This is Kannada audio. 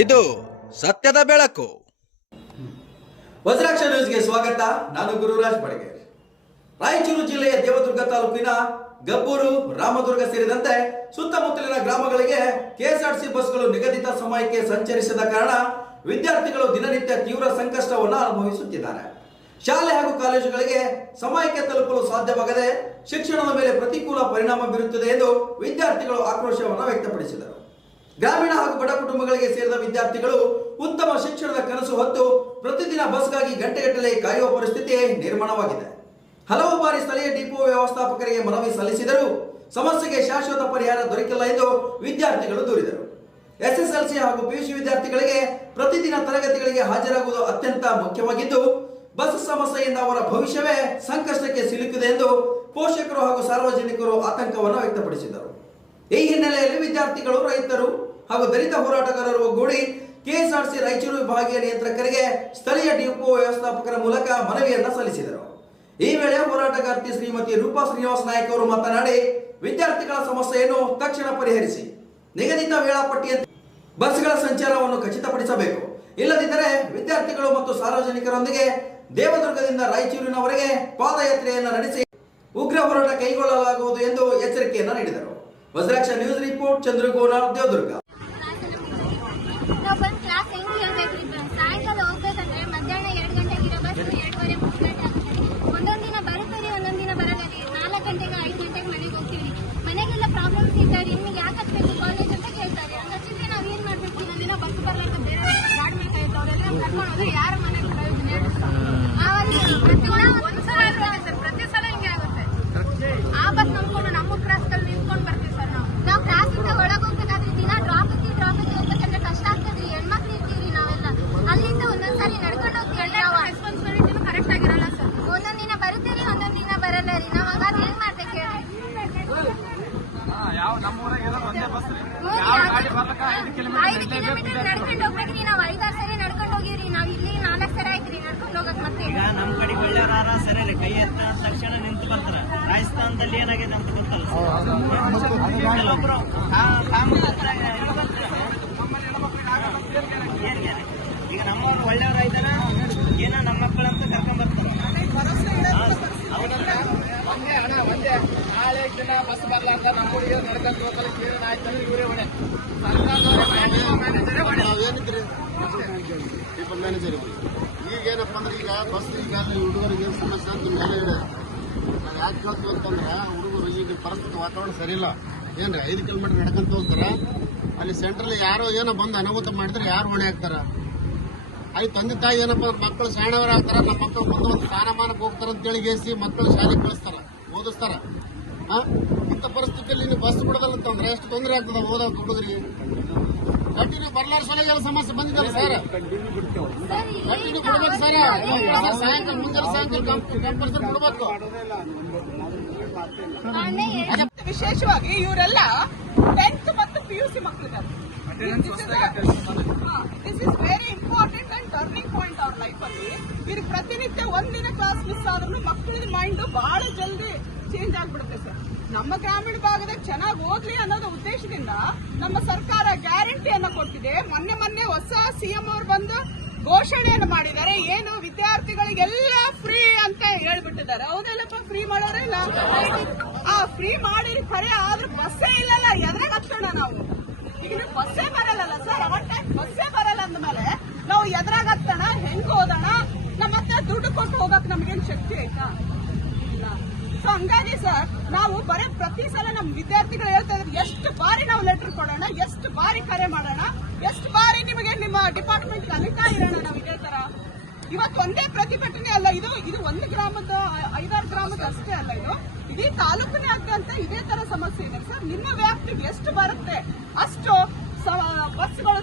ಇದು ಸತ್ಯದ ಬೆಳಕು. ವಜ್ರಾಕ್ಷ ನ್ಯೂಸ್ಗೆ ಸ್ವಾಗತ. ನಾನು ಗುರುರಾಜ್ ಬಡಗೇರ್. ರಾಯಚೂರು ಜಿಲ್ಲೆಯ ದೇವದುರ್ಗ ತಾಲೂಕಿನ ಗಬ್ಬೂರು, ರಾಮದುರ್ಗ ಸೇರಿದಂತೆ ಸುತ್ತಮುತ್ತಲಿನ ಗ್ರಾಮಗಳಿಗೆ ಕೆಎಸ್ಆರ್ಟಿಸಿ ಬಸ್ಗಳು ನಿಗದಿತ ಸಮಯಕ್ಕೆ ಸಂಚರಿಸದ ಕಾರಣ ವಿದ್ಯಾರ್ಥಿಗಳು ದಿನನಿತ್ಯ ತೀವ್ರ ಸಂಕಷ್ಟವನ್ನು ಅನುಭವಿಸುತ್ತಿದ್ದಾರೆ. ಶಾಲೆ ಹಾಗೂ ಕಾಲೇಜುಗಳಿಗೆ ಸಮಯಕ್ಕೆ ತಲುಪಲು ಸಾಧ್ಯವಾಗದೆ ಶಿಕ್ಷಣದ ಮೇಲೆ ಪ್ರತಿಕೂಲ ಪರಿಣಾಮ ಬೀರುತ್ತದೆ ಎಂದು ವಿದ್ಯಾರ್ಥಿಗಳು ಆಕ್ರೋಶವನ್ನು ವ್ಯಕ್ತಪಡಿಸಿದರು. ಗ್ರಾಮೀಣ ಹಾಗೂ ಬಡ ಕುಟುಂಬಗಳಿಗೆ ಸೇರಿದ ವಿದ್ಯಾರ್ಥಿಗಳು ಉತ್ತಮ ಶಿಕ್ಷಣದ ಕನಸು ಹೊತ್ತು ಪ್ರತಿದಿನ ಬಸ್ಗಾಗಿ ಗಂಟೆಗಟ್ಟಲೆ ಕಾಯುವ ಪರಿಸ್ಥಿತಿ ನಿರ್ಮಾಣವಾಗಿದೆ. ಹಲವು ಬಾರಿ ಸ್ಥಳೀಯ ಡಿಪೋ ವ್ಯವಸ್ಥಾಪಕರಿಗೆ ಮನವಿ ಸಲ್ಲಿಸಿದರೂ ಸಮಸ್ಯೆಗೆ ಶಾಶ್ವತ ಪರಿಹಾರ ದೊರಕಿಲ್ಲ ಎಂದು ವಿದ್ಯಾರ್ಥಿಗಳು ದೂರಿದರು. ಎಸ್ಎಸ್ಎಲ್ಸಿ ಹಾಗೂ ಪಿಯುಸಿ ವಿದ್ಯಾರ್ಥಿಗಳಿಗೆ ಪ್ರತಿದಿನ ತರಗತಿಗಳಿಗೆ ಹಾಜರಾಗುವುದು ಅತ್ಯಂತ ಮುಖ್ಯವಾಗಿದ್ದು, ಬಸ್ ಸಮಸ್ಯೆಯಿಂದ ಅವರ ಭವಿಷ್ಯವೇ ಸಂಕಷ್ಟಕ್ಕೆ ಸಿಲುಕಿದೆ ಎಂದು ಪೋಷಕರು ಹಾಗೂ ಸಾರ್ವಜನಿಕರು ಆತಂಕವನ್ನು ವ್ಯಕ್ತಪಡಿಸಿದರು. ಈ ಹಿನ್ನೆಲೆಯಲ್ಲಿ ವಿದ್ಯಾರ್ಥಿಗಳು, ರೈತರು ಹಾಗೂ ದಲಿತ ಹೋರಾಟಗಾರರು ಒಗ್ಗೂಡಿ ಕೆಎಸ್ಆರ್ಟಿಸಿ ರಾಯಚೂರು ವಿಭಾಗೀಯ ನಿಯಂತ್ರಕರಿಗೆ ಸ್ಥಳೀಯ ಡಿಪೋ ವ್ಯವಸ್ಥಾಪಕರ ಮೂಲಕ ಮನವಿಯನ್ನ ಸಲ್ಲಿಸಿದರು. ಈ ವೇಳೆ ಹೋರಾಟಗಾರ್ತಿ ಶ್ರೀಮತಿ ರೂಪಾ ಶ್ರೀನಿವಾಸ ನಾಯಕ್ ಅವರು ಮಾತನಾಡಿ, ವಿದ್ಯಾರ್ಥಿಗಳ ಸಮಸ್ಯೆಯನ್ನು ತಕ್ಷಣ ಪರಿಹರಿಸಿ ನಿಗದಿತ ವೇಳಾಪಟ್ಟಿಯಂತೆ ಬಸ್ಗಳ ಸಂಚಾರವನ್ನು ಖಚಿತಪಡಿಸಬೇಕು. ಇಲ್ಲದಿದ್ದರೆ ವಿದ್ಯಾರ್ಥಿಗಳು ಮತ್ತು ಸಾರ್ವಜನಿಕರೊಂದಿಗೆ ದೇವದುರ್ಗದಿಂದ ರಾಯಚೂರಿನವರೆಗೆ ಪಾದಯಾತ್ರೆಯನ್ನು ನಡೆಸಿ ಉಗ್ರ ಹೋರಾಟ ಕೈಗೊಳ್ಳಲಾಗುವುದು ಎಂದು ಎಚ್ಚರಿಕೆಯನ್ನು ನೀಡಿದರು. Vajraksha news report, Chandragowda, Devadurga. ಸಾಯಂಕಾಲ ಹೋಗ್ಬೇಕಂದ್ರೆ ಮಧ್ಯಾಹ್ನ 2 ಗಂಟೆಗೆ ಇರೋ ಬಸ್ 2:30, 3 ಗಂಟೆ ಆಗ್ತದೆ. ಒಂದೊಂದು ದಿನ ಬರುತ್ತೀರಿ, ಒಂದೊಂದು ದಿನ ಬರಲ್ಲ. 4 ಗಂಟೆಗೆ 5 ಗಂಟೆಗೆ ಮನೆಗೆ ಹೋಗ್ತೀವಿ. ಮನೆಗೆಲ್ಲ ಪ್ರಾಬ್ಲಮ್ಸ್ ಇದ್ದಾರೆ. ನಿಮ್ಗೆ ಯಾಕೆ ಹತ್ಬೇಕು ಕಾಲೇಜ್ ಅಂತ ಕೇಳ್ತಾರೆ. ಹಂಗಚ್ಚಿದ್ರೆ ನಾವ್ ಏನ್ ಮಾಡ್ಬೇಕು? ಇನ್ನೊಂದು ದಿನ ಬಸ್ ಬರ್ಲಾಕ ಬೇರೆ ಗಾಡಿ ಮೇಲೆ ಕಾಯ್ತು. ಅವರೆಲ್ಲ ಕರ್ಕೊಂಡು ಹೋದ್ರೆ ಯಾರ ಮನೆಗೆ ಪ್ರಯೋಜನ ಹೇಳಿ? ಪ್ರತಿ ಸಲ ಹಿಂಗೆ ಆಗುತ್ತೆ. ಆ ಬಸ್ ನಂಬ್ಕೊಂಡು ನಮ್ಮ ಕ್ರಾಸ್ದಲ್ಲಿ ನಿಂತ್ಕೊಂಡು ಬರ್ತೀವಿ ಸರ್. ನಾವು ಕ್ರಾಸಿಂದ ಒಳಗೆ ಹೋಗ್ಬೇಕಾದ್ರೆ ದಿನ ಡ್ರಾಪ್ ಹೋಗ್ಬೇಕಂದ್ರೆ ಕಷ್ಟ ಆಗ್ತದ್ರಿ. ಹೆಣ್ಮಕ್ಳು ಇರ್ತೀವಿ ನಾವೆಲ್ಲ. ಅಲ್ಲಿಂದ ಒಂದೊಂದ್ಸರಿ ನಡ್ಕೊಂಡು ಹೋಗ್ತೀವಿ. ನಾವು ರೆಸ್ಪಾನ್ಸಿಬಿಲಿಟಿನೂ ಕರೆಕ್ಟ್ ಆಗಿರಲ್ಲ ಸರ್. ಒಂದೊಂದ್ ದಿನ ಬರುತ್ತೀರಿ, ಒಂದೊಂದ್ ದಿನ ಬರಲ್ಲ ರೀ. ನಾವ್ ಹಂಗಾದ್ರೆ ಏನ್ ಮಾಡ್ಬೇಕು ಹೇಳಿ? 5 ಕಿಲೋಮೀಟರ್ ನಡ್ಕೊಂಡು ಹೋಗ್ಬೇಕ್ರಿ. ನಾವು 5-6 ಸರಿ ನಡ್ಕೊಂಡು ಹೋಗಿವ್ರಿ. ನಾವ್ ಇಲ್ಲಿ 4 ಸರಿ ಆಯ್ತ್ರಿ ನಡ್ಕೊಂಡು ಹೋಗಕ್. ಮತ್ತೆ ಈಗ ನಮ್ ಕಡೆ ಒಳ್ಳೆಯವರ ಸರಿ ಕೈ ಎತ್ತ ತಕ್ಷಣ ನಿಂತು ಬರ್ತಾರ. ರಾಜಸ್ಥಾನದಲ್ಲಿ ಏನಾಗಿದೆ ಅಂತ ಗೊತ್ತಲ್ಲ. ಕೆಲವೊಬ್ರು ಈಗ ನಮ್ಮವ್ರು ಒಳ್ಳೆಯವ್ರ ಇದ್ದಾರ, ಏನೋ ನಮ್ಮ ಮಕ್ಕಳಂತ ಕರ್ಕೊಂಡ್ ಬರ್ತಾರ. ನಾಳೆ ದಿನ ಬಸ್ ಬರ್ಲಾರ್ದ ನಮ್ಮ ಹುಡುಗಿಯರು ನಡ್ಕೊಂಡು ಹೋಗಲ್ಲ. ಆಯ್ತು ಇವರೇ ಹೊಣೆ. ಮ್ಯಾನೇಜರ್ ಈಗೇನಪ್ಪ ಅಂದ್ರೆ ಈಗ ಬಸ್ ಈಗ ಹುಡುಗರಿಗೆ ಏನು ಸಮಸ್ಯೆ ಅಂತ ಮೇಲೆ ಇದೆ. ನಾವು ಯಾಕೆ ಕೇಳ್ತೀವಿ ಅಂತಂದ್ರೆ, ಹುಡುಗರು ಈಗ ಪರಿಸ್ಥಿತಿ ವಾತಾವರಣ ಸರಿ ಇಲ್ಲ. ಏನ್ರಿ 5 ಕಿಲೋಮೀಟರ್ ನಡ್ಕೊಂತ ಹೋಗ್ತಾರ. ಅಲ್ಲಿ ಸೆಂಟ್ರಲ್ಲಿ ಯಾರೋ ಏನೋ ಬಂದು ಅನಾಹುತ ಮಾಡಿದ್ರೆ ಯಾರು ಹೊಣೆ ಆಗ್ತಾರ? ಅಲ್ಲಿ ತಂದೆ ತಾಯಿ ಏನಪ್ಪ ಅಂದ್ರೆ ಮಕ್ಕಳು ಶಾಣವರ ಆಗ್ತಾರ. ನಮ್ಮ ಮಕ್ಕಳು ಬಂದು ಒಂದು ಸ್ಥಾನಮಾನಕ್ಕೆ ಹೋಗ್ತಾರ ಅಂತೇಳಿ ಗೇಸಿ ಮಕ್ಕಳು ಶಾಲೆಗೆ ಕಳಿಸ್ತಾರ, ಓದಿಸ್ತಾರ. ಇಂಥ ಪರಿಸ್ಥಿತಿಯಲ್ಲಿ ನೀವು ಬಸ್ ಬಿಡೋದಲ್ಲ ಅಂತಂದ್ರೆ ಎಷ್ಟು ತೊಂದರೆ ಆಗ್ತದ ಓದೋ ಹುಡುಗರಿಗೆ. ಕಂಟಿನ್ಯೂ ಬರ್ಲಾರ ಸಲಹೆಲ್ಲ ಸಮಸ್ಯೆ ಬಂದಿದ್ದಲ್ಲ ಸರ್. ಕಂಟಿನ್ಯೂ ಬಿಡ್ಬೇಕು ಸರ್. ಸಾಯಂಕಾಲ ಮುಂಜಾನೆ ಸಾಯಂಕಾಲ ಕಂಪಲ್ಸರಿ ಬಿಡ್ಬೇಕು. ವಿಶೇಷವಾಗಿ ಇವರೆಲ್ಲ 10th ಮತ್ತು PUC ಮಕ್ಕಳಿದ್ದಾರೆ. This is very important and turning point ಅವ್ರ ಲೈಫ್ ಅಲ್ಲಿ. ಇವ್ರು ಪ್ರತಿನಿತ್ಯ ಒಂದಿನ ಕ್ಲಾಸ್ ಮಿಸ್ ಆದ್ರೂ ಮಕ್ಕಳ ಮೈಂಡ್ ಬಹಳ ಜಲ್ದಿ ಚೇಂಜ್ ಆಗ್ಬಿಡುತ್ತೆ ಸರ್. ನಮ್ಮ ಗ್ರಾಮೀಣ ಭಾಗದಾಗ ಚೆನ್ನಾಗಿ ಓದ್ಲಿ ಅನ್ನೋದು ಉದ್ದೇಶದಿಂದ ನಮ್ಮ ಸರ್ಕಾರ ಗ್ಯಾರಂಟಿಯನ್ನ ಕೊಟ್ಟಿದೆ. ಮೊನ್ನೆ ಹೊಸ CM ಅವರು ಬಂದು ಘೋಷಣೆಯನ್ನು ಮಾಡಿದ್ದಾರೆ. ಏನು ವಿದ್ಯಾರ್ಥಿಗಳಿಗೆಲ್ಲ ಫ್ರೀ ಅಂತ ಹೇಳ್ಬಿಟ್ಟಿದ್ದಾರೆ. ಹೌದಲ್ಲಪ್ಪ? ಫ್ರೀ ಮಾಡೋರಿಲ್ಲ. ಫ್ರೀ ಮಾಡಿ ಖರೆ ಆದ್ರೂ ಬಸ್ಸೇ ಇಲ್ಲಲ್ಲ. ಎದ್ರಾಗ ಹತ್ತೋಣ ನಾವು? ಈಗ ಬಸ್ಸೇ ಬರಲ್ಲ ಸರ್. ಅವನ್ ಟೈಮ್ ಬಸ್ಸೇ ಬರಲ್ಲ ಅಂದ್ಮೇಲೆ ನಾವು ಎದ್ರಾಗ ಹತ್ತೋಣ? ಹೆಂಗ್ ಓದೋಣ? ನಮ್ಮ ಹತ್ರ ದುಡ್ಡು ಕೊಟ್ಟು ಹೋಗಕ್ ನಮ್ಗೇನ್ ಶಕ್ತಿ ಆಯ್ತಾ? ಇಲ್ಲ. ಸೊ ಹಂಗಾಗಿ ಸರ್, ನಾವು ಬರೀ ಪ್ರತಿ ಸಲ ನಮ್ ವಿದ್ಯಾರ್ಥಿಗಳು ಹೇಳ್ತಾ ಇದ್ರೆ ಎಷ್ಟು ಬಾರಿ ನಾವು ಲೆಟರ್ ಕೊಡೋಣ, ಎಷ್ಟು ಬಾರಿ ಕರೆ ಮಾಡೋಣ, ಎಷ್ಟು ಬಾರಿ ನಿಮಗೆ ನಿಮ್ಮ ಡಿಪಾರ್ಟ್ಮೆಂಟ್ ಅಲಿತಾ ಇರೋಣ ನಾವು ಇದೇ ತರ. ಇವತ್ತು ಒಂದೇ ಪ್ರತಿಭಟನೆ ಅಲ್ಲ ಇದು. ಒಂದು ಗ್ರಾಮದ 5-6 ಗ್ರಾಮದ ಅಷ್ಟೇ ಅಲ್ಲ. ಇದು ಇಡೀ ತಾಲೂಕಿನಾದ್ಯಂತ ಇದೇ ತರ ಸಮಸ್ಯೆ ಇದೆ ಸರ್. ನಿಮ್ಮ ವ್ಯಾಪ್ತಿಗೆ ಎಷ್ಟು ಬರುತ್ತೆ ಅಷ್ಟು ಬಸ್ಗಳು